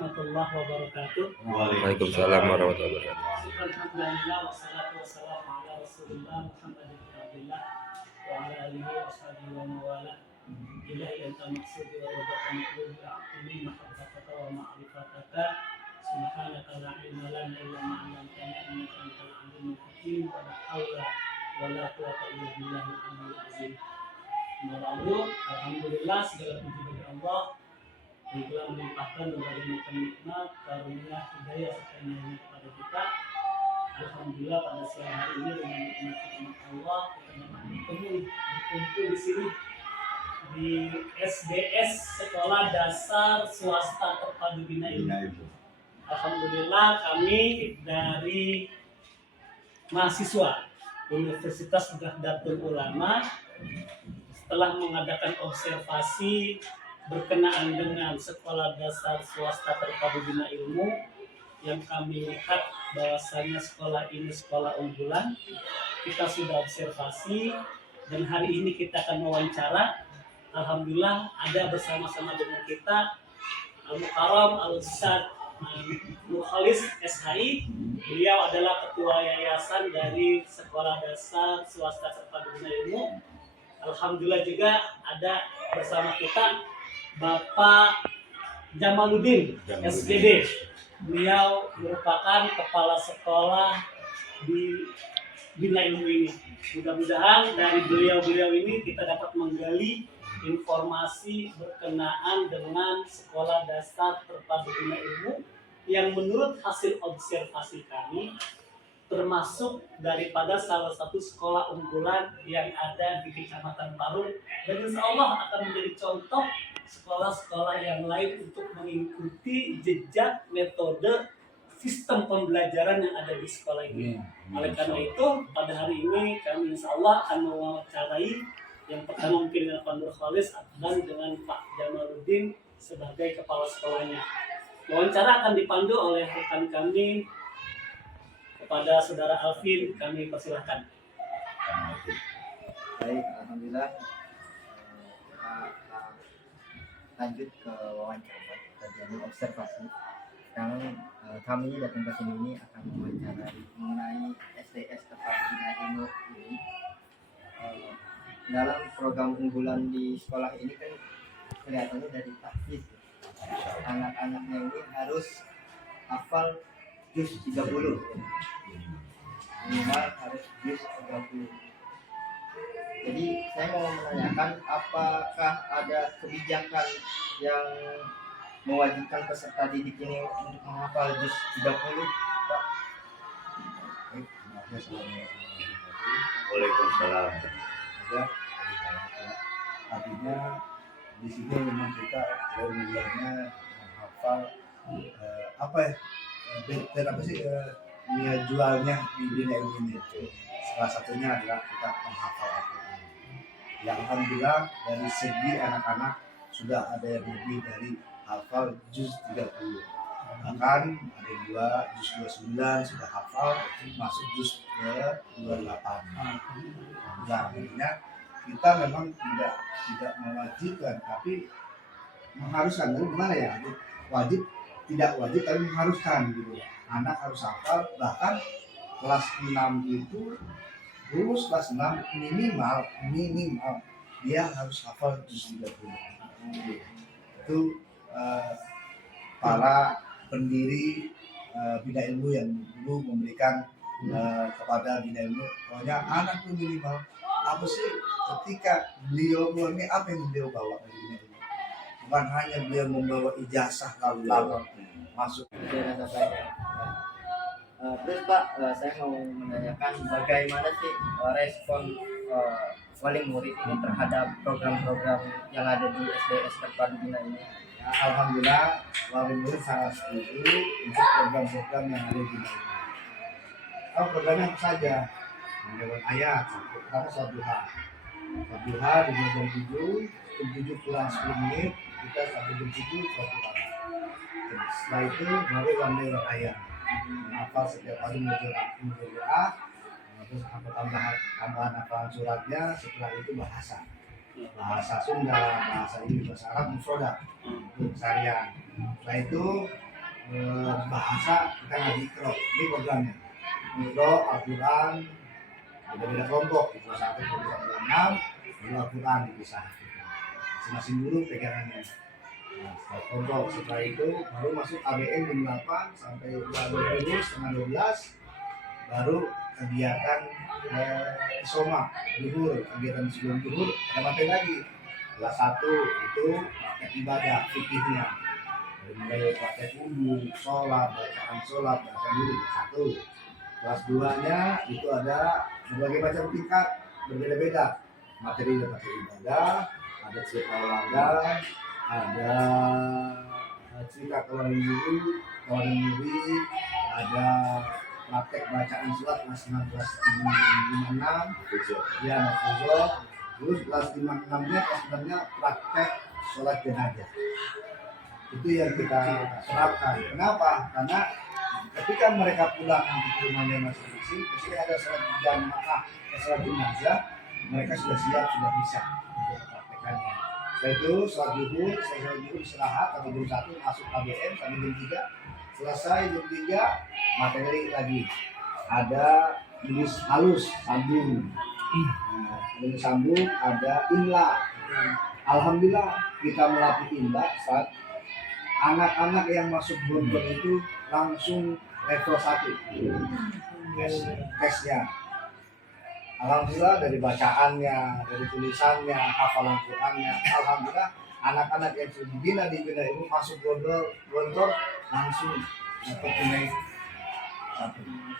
warahmatullahi wabarakatuh. Waalaikumsalam warahmatullahi wabarakatuh. Alhamdulillah wassalatu wassalamu ala Rasulillah Muhammadin Abdullah wa ala alihi wa sahbihi wa mawala. Ilahi anta maqsudi wa wadaka maqludi a'tini mahabbataka wa ma'rifataka. Subhanaka la ilma lana illa ma 'allamtana innaka antal alimul hakim wa la haula wa la quwwata illa billahil aliyyil azim. Lalu alhamdulillah segala puji bagi Allah yang telah melimpahkan berbagai macam nikmat, karunia, hidayah serta inayahnya kepada kita. Alhamdulillah pada siang hari ini dengan nikmat Allah kita dapat berkumpul di sini di SDS Sekolah Dasar Swasta Terpadu Bina Ilmu. Alhamdulillah kami dari mahasiswa Universitas Nahdlatul Ulama setelah mengadakan observasi berkenaan dengan Sekolah Dasar Swasta Terpadu Bina Ilmu yang kami lihat bahwasanya sekolah ini sekolah unggulan. Kita sudah observasi dan hari ini kita akan wawancara. Alhamdulillah ada bersama-sama dengan kita Al-Mukarram Al-Ustadz Nurkhalis SHI. Beliau adalah ketua yayasan dari Sekolah Dasar Swasta Terpadu Bina Ilmu. Alhamdulillah juga ada bersama kita Bapak Jamaluddin SPD. Beliau merupakan kepala sekolah di Bina Ilmu ini. Mudah-mudahan dari beliau-beliau ini kita dapat menggali informasi berkenaan dengan Sekolah Dasar Terpadu Bina Ilmu yang menurut hasil observasi kami termasuk daripada salah satu sekolah unggulan yang ada di Kecamatan Parung, dan insya Allah akan menjadi contoh sekolah-sekolah yang lain untuk mengikuti jejak metode sistem pembelajaran yang ada di sekolah ini. Oleh karena itu pada hari ini kami insya Allah akan mewawancarai yang pertama mungkin dengan Pak Nurkhalis dan dengan Pak Jamaluddin sebagai kepala sekolahnya. Wawancara akan dipandu oleh rekan kami. Kepada Saudara Alvin, kami persilahkan. Baik, alhamdulillah kita lanjut ke wawancara kajian observasi. Sekarang kami datang ke sini ini akan mewawancarai mengenai SDS Terpadu Bina Ilmu ini. Dalam program unggulan di sekolah ini kan kelihatannya dari tahfiz. Anak-anaknya ini harus hafal juz 30. Minimal harus juz 30. Jadi saya mau menanyakan apakah ada kebijakan yang mewajibkan peserta didik ini untuk menghafal juz 30, Pak? Waalaikumsalam. Artinya di sini memang kita umumnya menghafal apa sih nilai jualnya di Bina Ilmu ini. Salah satunya adalah kita menghafal Al-Quran. Yang alhamdulillah dari segi anak-anak sudah ada yang lebih dari hafal juz 30. Bahkan ada yang juz 29 sudah hafal, masuk juz ke 28. Nah, akhirnya kita memang tidak mewajibkan, tapi mengharuskan. Tapi gimana ya? Wajib, tidak wajib, tapi mengharuskan gitu. Anak harus hafal, bahkan kelas 6 itu lulus kelas 6 minimal dia harus hafal juz 30. Itu para pendiri Bina Ilmu yang dulu memberikan kepada Bina Ilmu, pokoknya anak itu minimal apa sih ketika beliau ini apa yang beliau bawa dari Bina Ilmu? Bukan hanya beliau membawa ijazah lalu masuk. Terus Pak, saya mau menanyakan bagaimana sih respon wali murid ini terhadap program-program yang ada di SDS Terpadu Bina ini? Alhamdulillah wali murid sangat setuju untuk program-program yang ada di Bina Ilmu. Programnya apa saja? Menjawab ayat, pertama sholat duha. Sholat duha di jam 7 kurang 10 menit kita sampai jam 7 sholat duha. Setelah itu baru ramai ayat. Menghafal setiap hari menjadi doa, terus tambahan hafalan suratnya. Setelah itu bahasa Sunda, bahasa Inggris, bahasa Arab, mufrodat untuk keseharian. Setelah itu bahasa kita ngaji Iqra. Ini programnya. Iqra, Al-Quran, beda-beda kelompok. Kelas 1 kelompok 6, lalu Al-Quran dipisah. Masing-masing guru pegangannya. Nah, setelah kelompok setelah itu baru masuk ABM jam 8 sampai lulus setengah 12, baru kegiatan Isoma, duhur, kegiatan sebelum duhur ada materi lagi. Kelas 1 itu praktek ibadah, fikihnya. Mulai praktek wudhu, sholat, bacaan dulu, 1. Kelas 2-nya itu ada berbagai macam tingkat, berbeda-beda. Materi ibadah, ada cerita olahraga, ada cerita kawan murid, ada praktek bacaan surat kelas 6 kelas 56 ya mahfuzah. Terus kelas 56-nya praktek sholat jenazah. Itu yang kita terapkan. Kenapa? Karena ketika mereka pulang nanti ke rumahnya masing-masing, pasti ada sholat jamaah, sholat jenazah, mereka sudah siap, sudah bisa untuk mempraktekannya. Setelah itu sholat zuhur istirahat sampai jam 1 masuk KBM sampai jam 3. Selesai jam 3 materi lagi. Ada tulis halus, sambung. Tulis sambung ada imla. Alhamdulillah kita melatih imla saat anak-anak yang masuk Bronton itu langsung level 1 tesnya. Alhamdulillah dari bacaannya, dari tulisannya, hafalan Qurannya, alhamdulillah anak-anak yang sudah dibina di bina itu masuk Bronton langsung dapat nilai 1.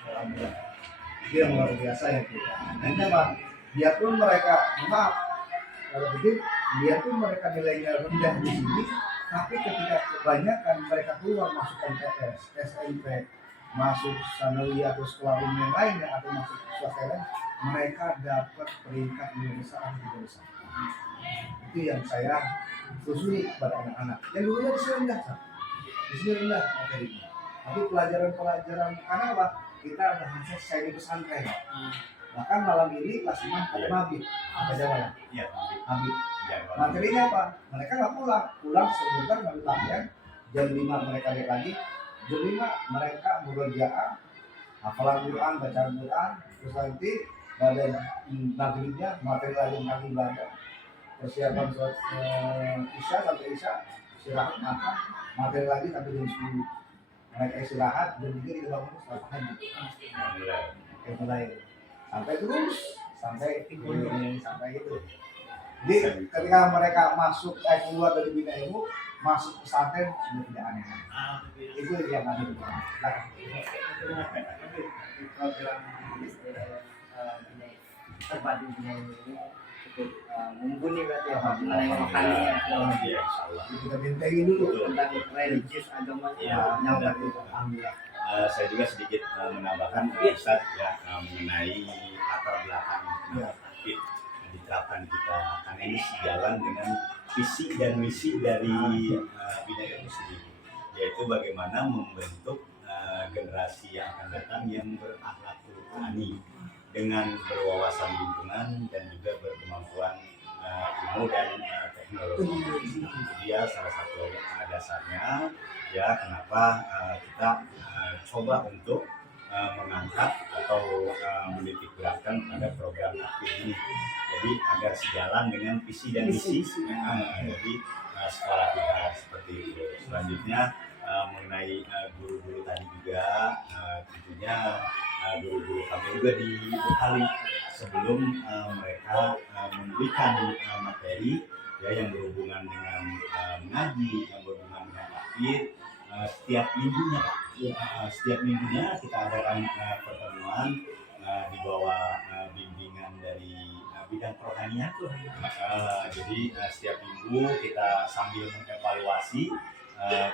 Alhamdulillah. Itu yang luar biasa ya kita. Nanti bang, biarpun mereka maaf kalau begitu, biarpun mereka nilainya rendah di sini, tapi ketika kebanyakan mereka keluar masuk MTS, SMP, masuk sanawiyah atau sekolah umum yang lainnya atau masuk swasta lain, mereka dapat peringkat besar. Itu yang saya susui kepada anak-anak. Yang dulunya di sini rendah, di sini rendah materinya. Tapi pelajaran karena apa? Kita ada hasil saya di pesantren. Bahkan malam ini kelas 6 ada mabit, apa jalan? Iya, mabit. Materinya apa? Mereka nggak pulang sebentar baru latihan. Jam 5 mereka lihat lagi. Jam 5 mereka bekerjaan, hafalan Quran, bacaan Quran, terus nanti pada maghribnya materi lagi ibadah, persiapan sholat isya sampai isya, istirahat makan, materi lagi sampai jam 10. Mereka istirahat, jam 3 kita bangun sholat pagi. Mulai sampai terus sampai itu. Jadi ketika mereka keluar dari bina ilmu, masuk pesantren sudah tidak aneh. Itu yang ada di belakang. Program terpadu bina ilmu ini cukup mumpuni berarti ya Pak, mengenai Kita bentengin dulu tentang religius agamanya. Alhamdulillah. Saya juga sedikit menambahkan Ustaz ya mengenai latar belakang takbir diterapkan kita, karena ini sejalan dengan visi dan misi dari bina ilmu sendiri, yaitu bagaimana membentuk generasi yang akan datang yang berakhlakul Qur'ani dengan berwawasan lingkungan dan juga berkemampuan ilmu dan teknologi. Itu dia salah satu dasarnya ya kenapa kita coba untuk mengangkat atau menitik beratkan pada program takbir ini. Jadi agar sejalan dengan visi dan misi jadi sekolah kita seperti itu. Selanjutnya mengenai guru-guru tadi juga tentunya guru-guru kami juga dibekali sebelum mereka memberikan materi ya yang berhubungan dengan mengaji, yang berhubungan dengan takbir. Setiap minggunya Pak, setiap minggunya kita adakan pertemuan di bawah bimbingan dari bidang kerohanian. Jadi setiap minggu kita sambil mengevaluasi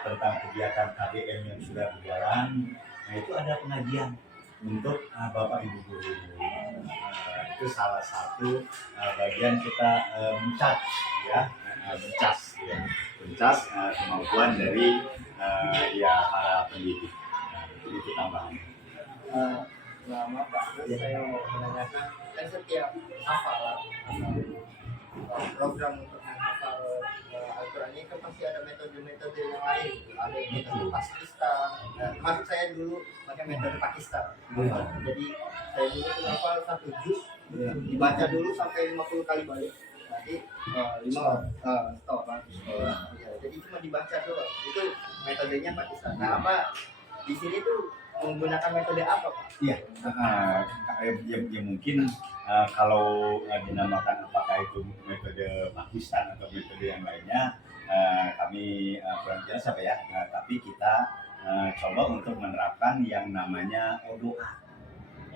tentang kegiatan KBM yang sudah berjalan. Nah itu ada pengajian untuk Bapak Ibu guru. Itu salah satu bagian kita mencas ya, mencas kemampuan dari para pendidik. Itu tambahan. Lama Pak, saya mau menanyakan, kan setiap hafalan program untuk menghafal Al-Quran ini kan pasti ada metode-metode yang lain. Ada metode Pakistan. Nah, maksud saya dulu pakai metode Pakistan. Jadi saya dulu tuh hafal satu juz, dibaca dulu sampai 50 kali balik. Nanti stop. Ya, jadi cuma dibaca doang. Itu metodenya Pakistan. Nah, apa di sini tuh menggunakan metode apa, Pak? Iya, ya mungkin kalau dinamakan apakah itu metode Pakistan atau metode yang lainnya, kami kurang jelas apa ya. Tapi kita coba untuk menerapkan yang namanya ODOA.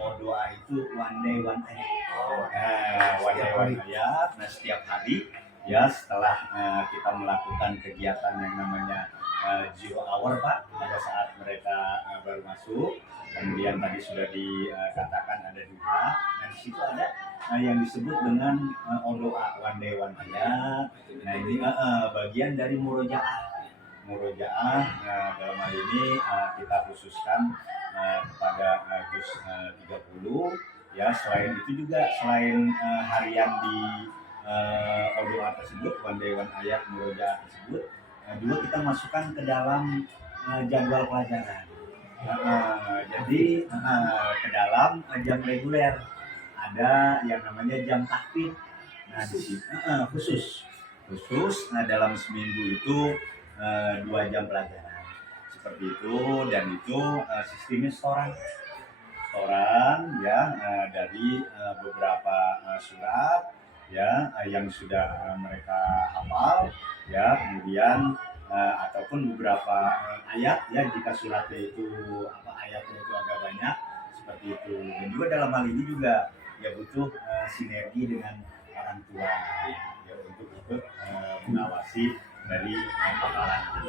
ODOA itu one day one ayat. One day one ayat. Nah, setiap hari ya setelah kita melakukan kegiatan yang namanya zero hour, Pak, pada saat mereka baru masuk, kemudian tadi sudah dikatakan ada duha, dan di situ ada yang disebut dengan ODOA, one day one ayat. Nah, ini bagian dari murojaah. Dalam hal ini kita khususkan kepada juz 30 ya. Selain itu juga, selain harian di ODOA tersebut, one day one ayat murojaah tersebut, juga kita masukkan ke dalam jadwal pelajaran. Jadi ke dalam jam reguler ada yang namanya jam tahfidz. Nah, di situ khusus dalam seminggu itu 2 jam pelajaran seperti itu, dan itu sistemnya setoran ya, dari beberapa surat ya yang sudah mereka hafal ya, kemudian ataupun beberapa ayat ya jika suratnya itu ayatnya itu agak banyak seperti itu. Dan juga dalam hal ini juga ya butuh sinergi dengan orang tua ya untuk ikut mengawasi dari hafalan.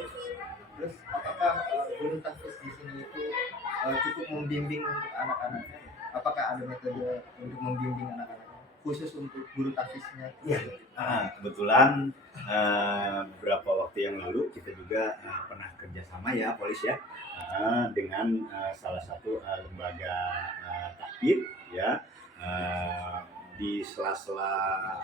Terus apakah guru tahfiz di sini itu cukup membimbing untuk anak-anaknya? Apakah ada metode untuk membimbing anak-anaknya khusus untuk guru tahfiznya? Iya. Kebetulan beberapa waktu yang lalu kita juga pernah kerjasama ya, Polis ya, dengan salah satu lembaga tahfidz ya, di sela-sela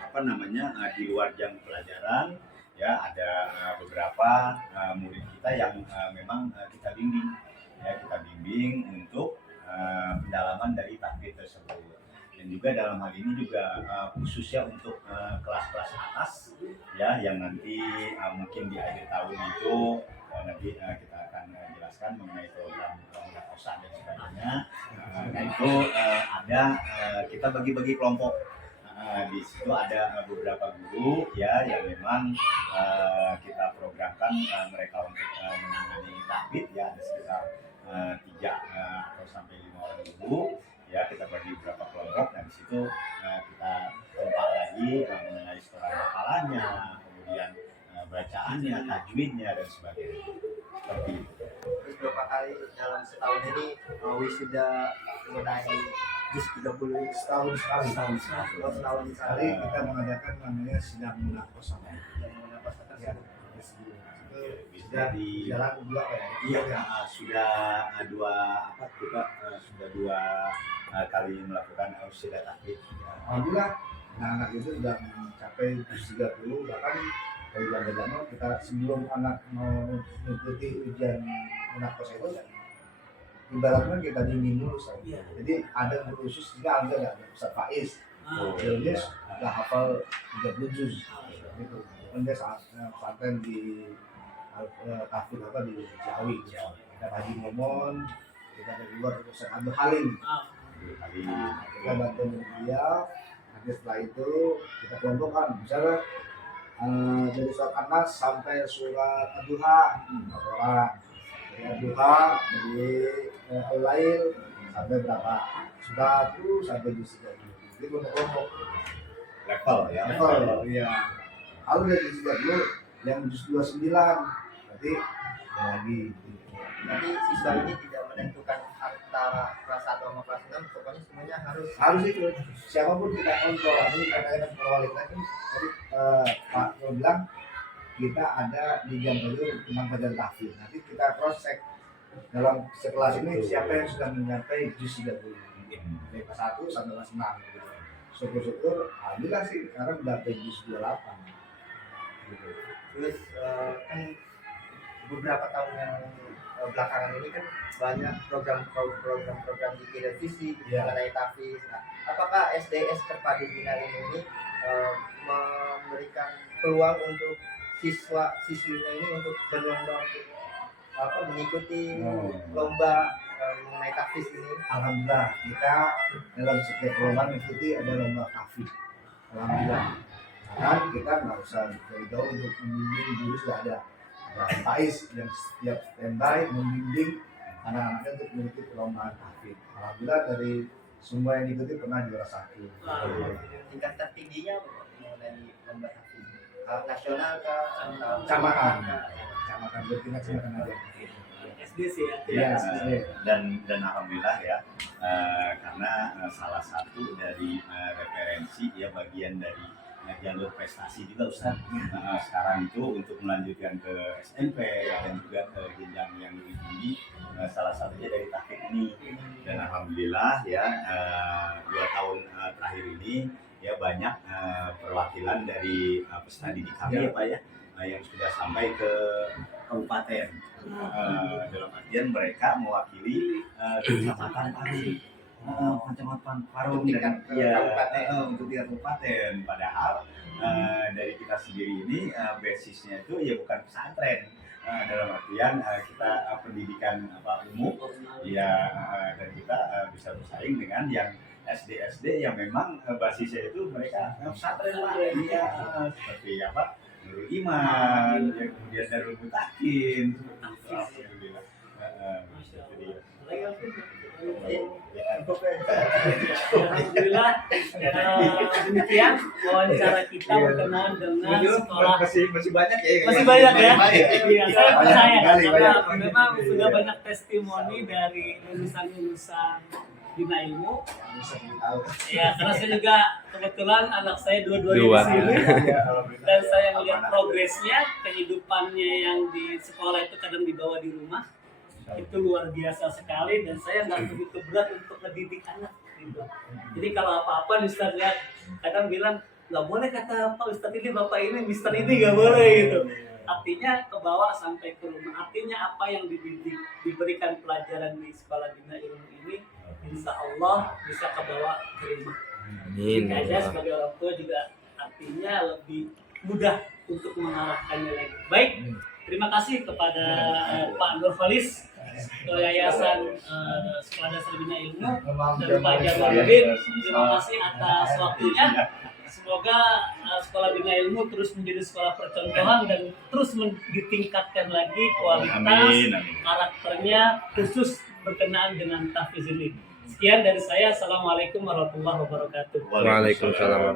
di luar jam pelajaran ya, ada beberapa murid kita yang memang kita bimbing untuk pendalaman dari tahfidz tersebut. Dan juga dalam hal ini juga khususnya untuk kelas-kelas atas ya, yang nanti mungkin di akhir tahun itu nanti kita akan jelaskan mengenai program munakosa dan sebagainya. Nah itu ada kita bagi-bagi kelompok. Di situ ada beberapa guru ya yang memang kita programkan mereka untuk menangani tahfidz ya, ada sekitar 3 atau sampai 5 orang guru ya. Kita bagi beberapa kelompok, dan di situ kita tempat lagi mengenai setoran hafalannya, kemudian bacaannya, tajwidnya dan sebagainya. Seperti itu. Terus berapa kali dalam setahun ini wisuda mengenai juz 30? Setahun sekali. Setahun Hari sekali. kita mengadakan namanya sidang munakosa. Ya, Bisa di jalan dua ya. Iya, sudah dua kali melakukan wisuda tahfidz. Alhamdulillah, anak-anak itu sudah mencapai 30, bahkan dari lama kita sebelum anak mengikuti ujian munakosa itu ibaratnya kita bimbing dulu saja. Jadi ada guru khusus juga, ada Ustaz Faiz. Dia sudah hafal 30 juz gitu. Dia saat pesantren di tahfidz di Ciawi. Ada Haji Momon, kita dari luar Ustaz Abdul Halim. Kita bantu dia. Nanti setelah itu kita kelompokkan, misalnya dari surat An-Nas sampai surat Ad-Duha orang, dari Ad-Duha, dari Al-Lail sampai berapa surat itu sampai juz 30. Jadi kelompok Level ya. level ya. Kalau dari juz 30 yang juz 29 berarti lagi. Tapi siswa ini tidak menentukan antara kelas 1 sama kelas 6, pokoknya semuanya Harus itu siapapun kita kontrol. Ini kata-kata perwali tadi Pak Yo bilang kita ada di jam itu tentang pelajaran tahfidz. Nanti kita cross check dalam sekelas ini siapa yang sudah mencapai juz 30 dari kelas 1 sampai kelas 6 gitu. Syukur-syukur alhamdulillah sih sekarang udah sampai juz 28 gitu. Terus kan beberapa tahun yang belakangan ini kan banyak program di televisi mengenai tahfiz. Nah, apakah SDS Terpadu Bina Ilmu ini memberikan peluang untuk siswinya ini untuk berlomba untuk mengikuti lomba mengenai tahfiz ini? Alhamdulillah kita dalam setiap lomba mengikuti ada lomba tahfiz. Alhamdulillah. Kan kita nggak usah jauh-jauh untuk membimbing guru sudah ada. Ada Faiz yang setiap standby membimbing anak-anaknya untuk mengikuti perlombaan tahfiz. Alhamdulillah dari semua yang diikuti pernah juara 1. Tingkat tertingginya mengenai lomba tahfiz nasional kah? Kecamatan bertingkat kecamatan aja. SD sih ya. Iya, dan alhamdulillah ya, karena salah satu dari referensi ya bagian dari jalur prestasi juga Ustaz. Sekarang itu untuk melanjutkan ke SMP dan juga ke jenjang yang lebih tinggi, salah satunya dari tahfiz ini. Dan alhamdulillah ya 2 tahun terakhir ini ya banyak perwakilan dari peserta didik kami ya Pak ya, yang sudah sampai ke kabupaten. Dalam artian mereka mewakili kecamatan Pari, kecamatan Parung dan untuk tingkat kabupaten. Padahal dari kita sendiri ini basisnya itu ya bukan pesantren. Dalam artian kita pendidikan umum ya, dan kita bisa bersaing dengan yang SD yang memang basisnya itu mereka pesantren lah ya, seperti Nurul Iman, yang kemudian Darul Mutakin. Alhamdulillah. Alhamdulillah, demikian wawancara kita berkenaan dengan sekolah. Masih banyak ya. Masih banyak ya. Iya, saya percaya karena banyak. memang sudah banyak testimoni dari lulusan Bina Ilmu. Ya, karena saya juga kebetulan anak saya dua-duanya di sini. Dan saya melihat progresnya, kehidupannya yang di sekolah itu kadang dibawa di rumah. Itu luar biasa sekali dan saya nggak begitu berat untuk mendidik anak gitu. Jadi kalau apa-apa Ustaz ya kadang bilang nggak boleh kata Pak Ustaz ini Bapak ini Mister ini nggak boleh gitu. Artinya kebawa sampai ke rumah. Artinya apa yang diberikan pelajaran di sekolah Bina Ilmu ini insya Allah bisa kebawa ke rumah. Amin. Aja sebagai orang tua juga artinya lebih mudah untuk mengarahkannya lagi. Baik, terima kasih kepada Pak Nurholis Yayasan Sekolah Dasar Bina Ilmu dan Pak Jamaluddin. Terima kasih atas waktunya. Semoga Sekolah Bina Ilmu terus menjadi sekolah percontohan dan terus ditingkatkan lagi kualitas karakternya khusus berkenaan dengan tahfiz ini. Sekian dari saya. Assalamualaikum warahmatullahi wabarakatuh. Waalaikumsalam.